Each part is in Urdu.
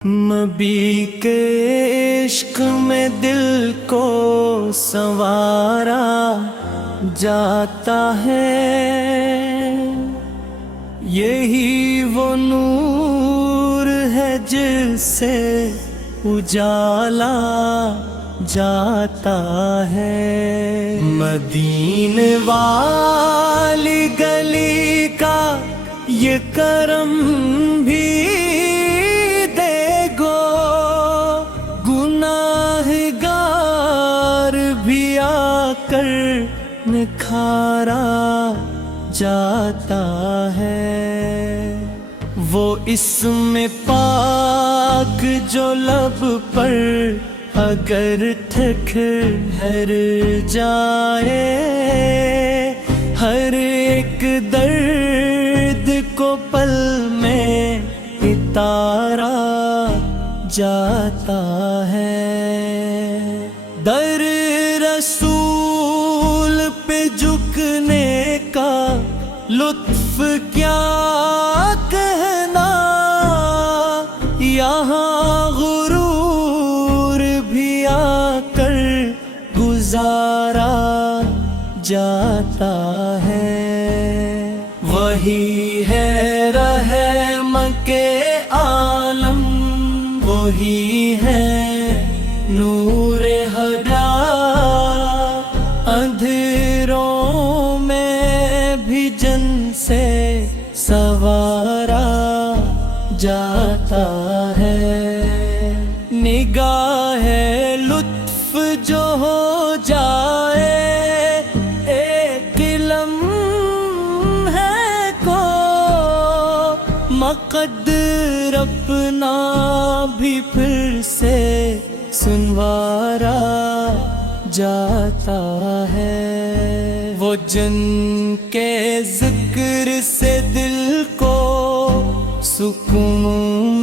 نبی کے عشق میں دل کو سنوارا جاتا ہے، یہی وہ نور ہے جس سے اجالا جاتا ہے۔ مدینے والی گلی کا یہ کرم بھی نکھارا جاتا ہے۔ وہ اسم پاک جو لب پر اگر ٹھہر جائے، ہر ایک درد کو پل میں اتارا جاتا ہے۔ در رسول پہ جھکنے کا لطف کیا کہنا، یہاں غرور بھی آ کر گزارا جاتا ہے۔ وہی ہے رحمت کے عالم، وہی ہے نور ہدا، اندھیروں میں بھی جن سے سنوارا جاتا ہے۔ نگاہ لطف جو ہو جائے ایک لمحے کو، مقدر اپنا بھی پھر سے سنوارا جاتا ہے۔ وہ جن کے ذکر سے دل کو سکون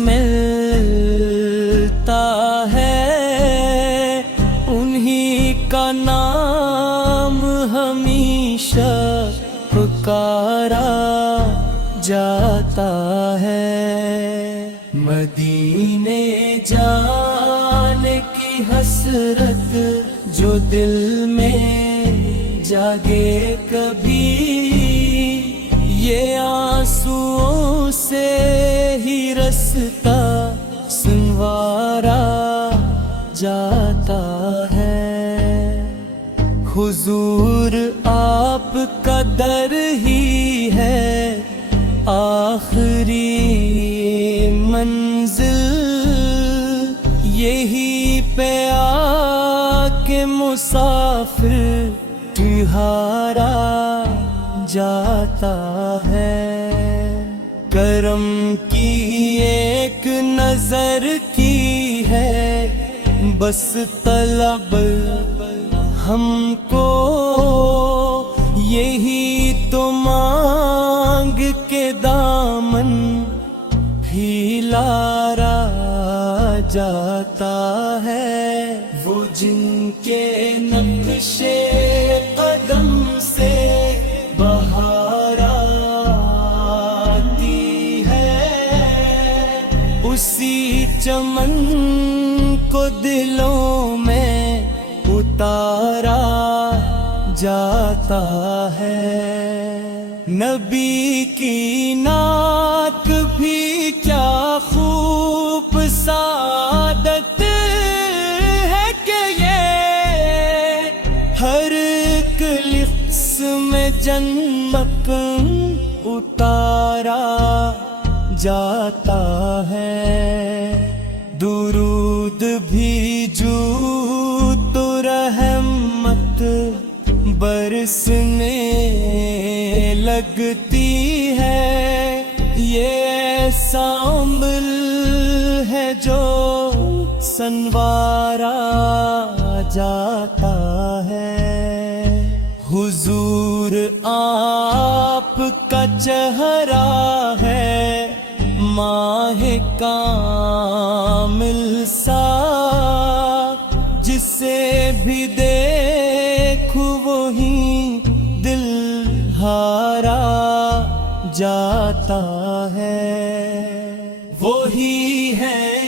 ملتا ہے، انہی کا نام ہمیشہ پکارا جاتا ہے۔ مدینے جانے کی حسرت جو دل میں جاگے کبھی، یہ آنسوؤں سے ہی رستہ سنوارا جاتا ہے۔ حضور آپ کا در ہی ہے آخری منزل، یہی پہ آ کے مسافر ٹھہرا جاتا ہے۔ کرم کی ایک نظر کی ہے بس طلب ہم کو، یہی تو مانگ کے دامن پھیلارا جاتا ہے۔ وہ جن کے نقشے قدم سے بہار آتی ہے، اسی چمن کو دلوں میں اتارا جاتا ہے۔ نبی کی نعت بھی کیا خوب سعادت ہے کہ یہ ہر ایک لفظ میں جنت اتارا جاتا ہے۔ درود بھی جو تو رحمت برسنے لگتی ہے، یہ ایسا عمل ہے جو سنوارا جاتا ہے۔ حضور آپ کا چہرہ ہے ماہ کامل سا، جسے بھی دیکھو وہی دل ہارا جاتا ہے۔ وہی ہے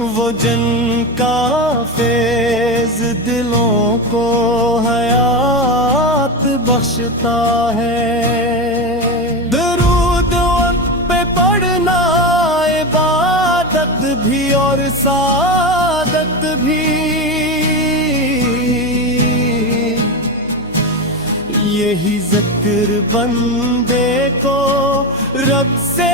وہ جن کا فیض دلوں کو حیات بخشتا ہے. درود ان پہ پڑھنا عبادت بھی اور سعادت بھی. یہی ذکر بندے کو رب سے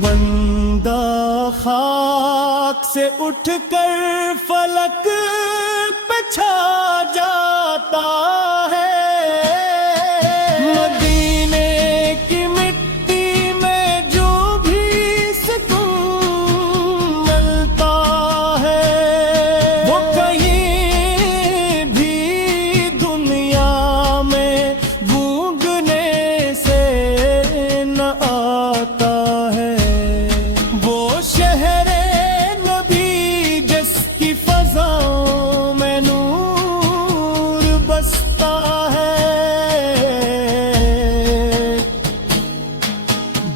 بندہ خاک سے اٹھ کر فلک پہ چھا جاتا ہے. مدینے کی مٹی میں جو بھی سکون ملتا ہے وہ کہیں بھی دنیا میں گونگنے سے نہ آتا.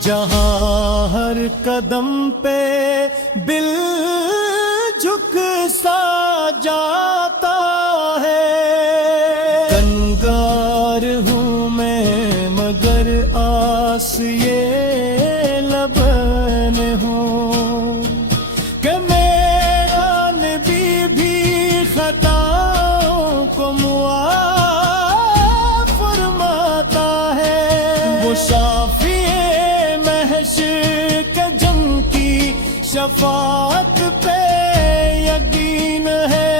جہاں ہر قدم پہ دل جھک سا جاتا ہے. کنگار ہوں میں مگر آس یہ لبن ہوں کہ میرا نبی بھی خطاؤں کو معاف فرماتا ہے. وہ شافی شفاعت پہ یقین ہے.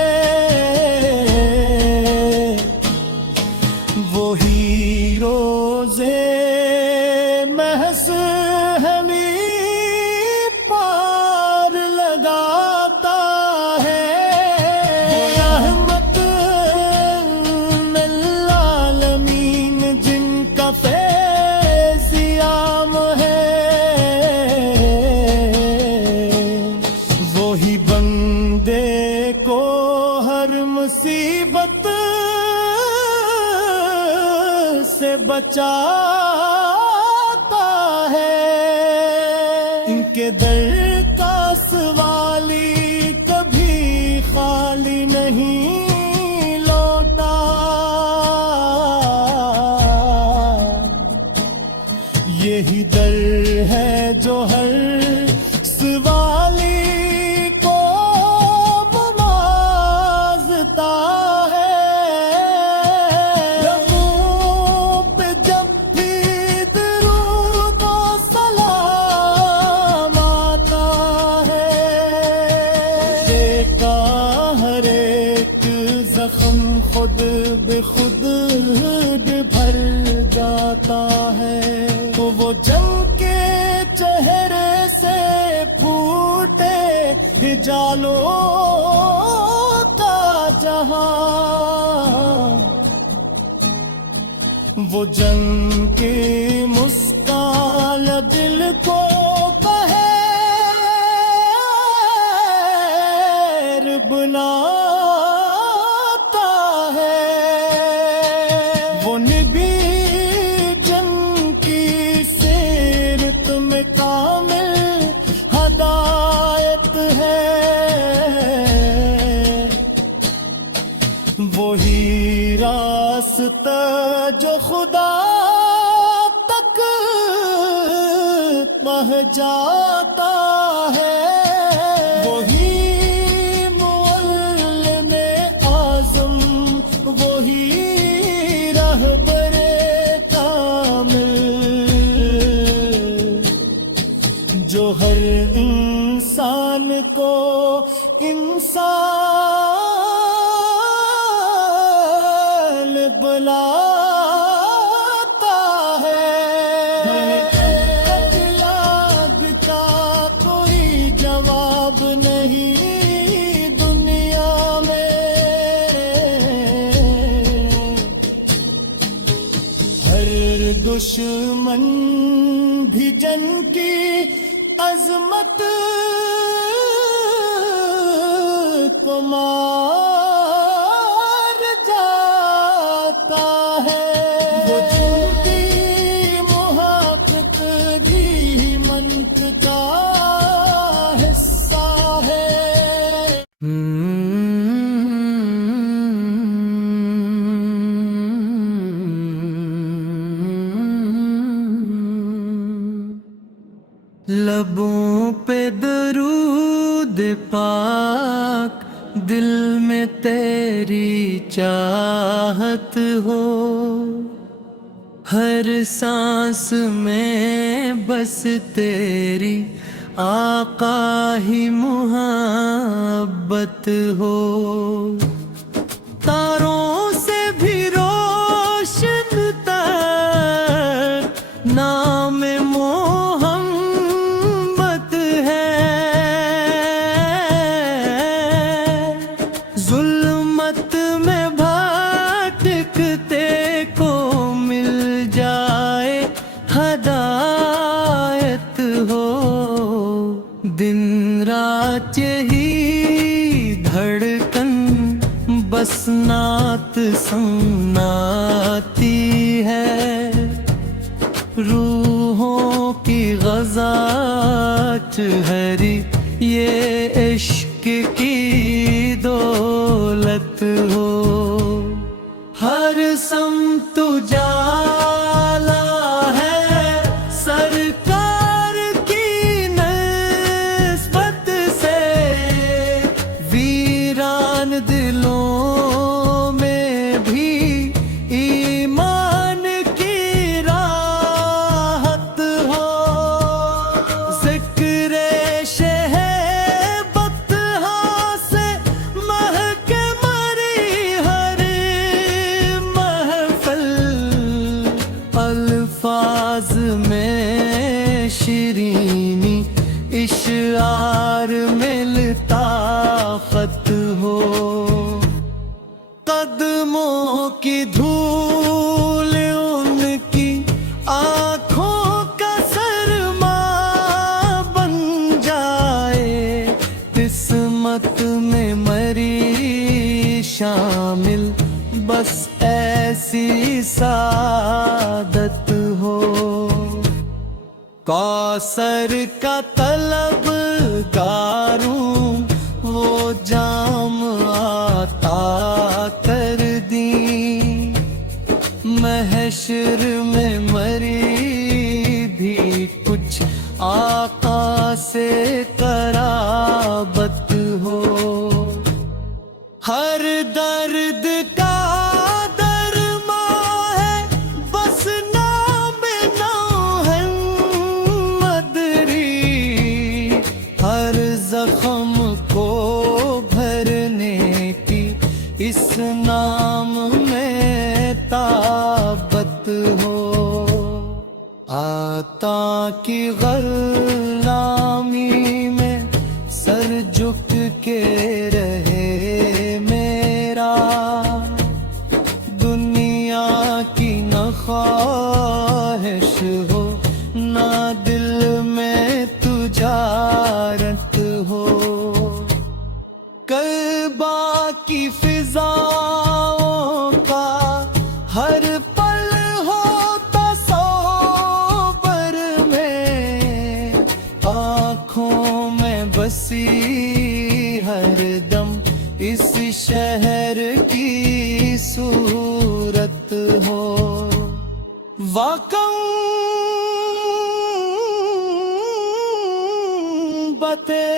وہی روزے محض ہمیں پار لگاتا ہے. رحمت للعالمین جن کا فیض عام ہے. بندے کو ہر مصیبت سے بچاتا ہے. ان کے در کا سوالی کبھی خالی نہیں لوٹا. یہی در ہے جو ہر سوالی خود بے خود بھر جاتا ہے. وہ جنگ کے چہرے سے پھوٹے ہجالوں کا جہاں. وہ جنگ کی مسکان دل کو بنا وہی راستہ جو خدا تک پہنچ جاتا ہے. وہی معلم اعظم وہی رہبر کامل جو ہر انسان کو انسان بلاتا ہے، اطلاع کا کوئی جواب نہیں دنیا میں، ہر دشمن بھی جن کی عظمت کو مار جاتا ہے، وہ جن کی محبت بھی منت کا حصہ ہے۔ لبوں پہ درود پاک، دل میں تیری چاہت ہو، ہر سانس میں بس تیری آقا ہی محبت ہو، تاروں سے بھی روشن تر نام محمد ہے، ظلمت میں بھٹکتے کو مل جائے ہدایت ہو، دن رات یہی دھڑکن بس نعت سناتی ہے، روحوں کی غذا چہری یہ عشق کی دولت ہو، ہر سمت اجالا ہے سرکار کی نسبت سے، ویران دلوں میں بھی ایمان کی راحت ہو، ذکر شہبت سے مہک مری ہر محفل، الفاظ میں شیرینی اشعار میں لطافت ہو، قدموں کی دھول ان کی آنکھوں کا سرما بن جائے، قسمت میں مری شامل بس ایسی سعادت ہو، کوثر کا طلبگاروں وہ جام عطا کر دیں، محشر میں مری بھی کچھ آقا سے قرابت ہو، ہر درد کا درماں ہے بس نام نوحن مدری، ہر زخم کو بھرنے کی اس نام میں طاقت ہو، آتا کی غلامی میں سر جھک کے رہے میرا، دنیا کی نہ خواہش ہو نہ دل میں تجارت ہو، کعبہ کی فضاؤں کا ہر پل ہو تصور میں، آنکھوں میں بسی ہر دم اس شہر کی صورت ہو، واقم بتے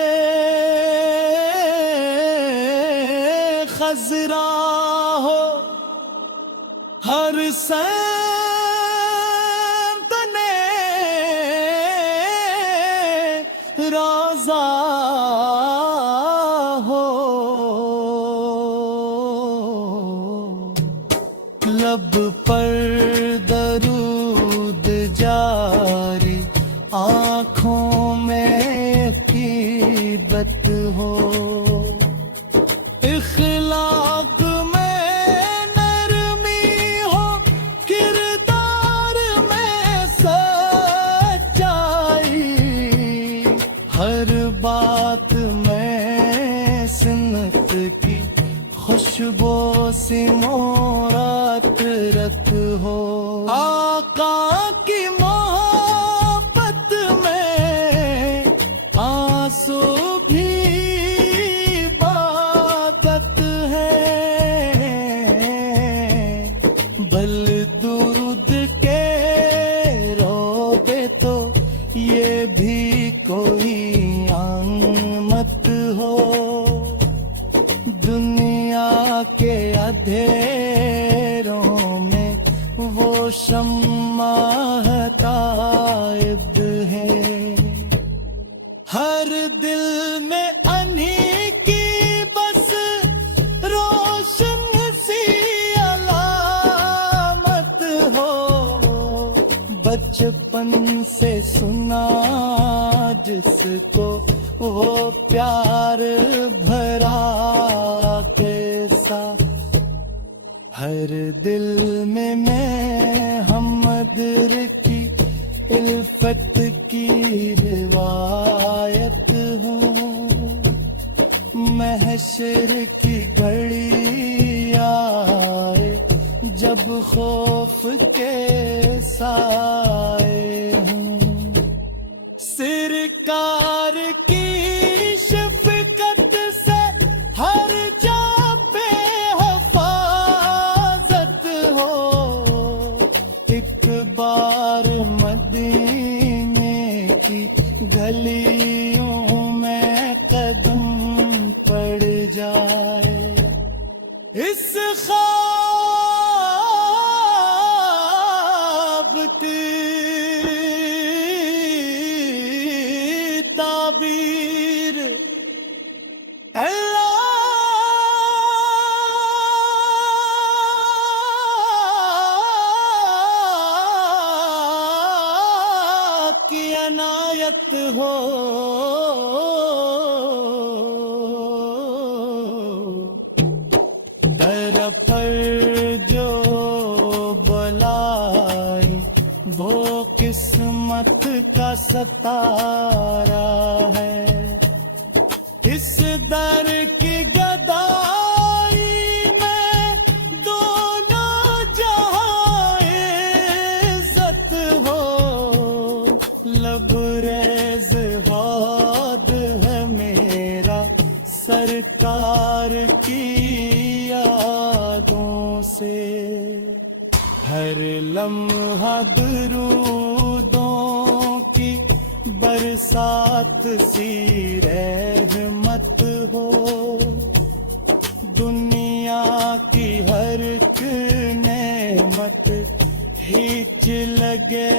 خضرا ہو، ہر سمت نے روضہ حسنت کی خوشبو سی مورات رکھ ہو، آقا کی محبت میں آنسو بھی عبادت ہے، بل درود کے روبے تو یہ بھی کوئی مت ہو، دنیا کے اندھیروں میں وہ شمع تائب ہے، ہر دل میں انہی کی بس روشن سی علامت ہو، بچپن سے سنا جس کو وہ پیار بھرا کیسا، ہر دل میں حمدر کی الفت کی روایت ہوں، محشر کی گھڑی آئے جب خوف کے سائے ہوں، سرکار کی شفقت سے ہر جا پہ حفاظت ہو، ایک بار مدینے کی گلیوں میں قدم پڑ جائے، اس خواب کی تعبیر اللہ کی عنایت ہو، در پر جو بلائی وہ قسمت کا ستارہ ہے، اس در کی گدائی میں دونوں جہاں عزت ہو، لبریز ہود ہے میرا سرکار کی یادوں سے، ہر لمحہ درودوں کی برسات سی رحمت ہو، دنیا کی ہر ایک نعمت ہیچ لگے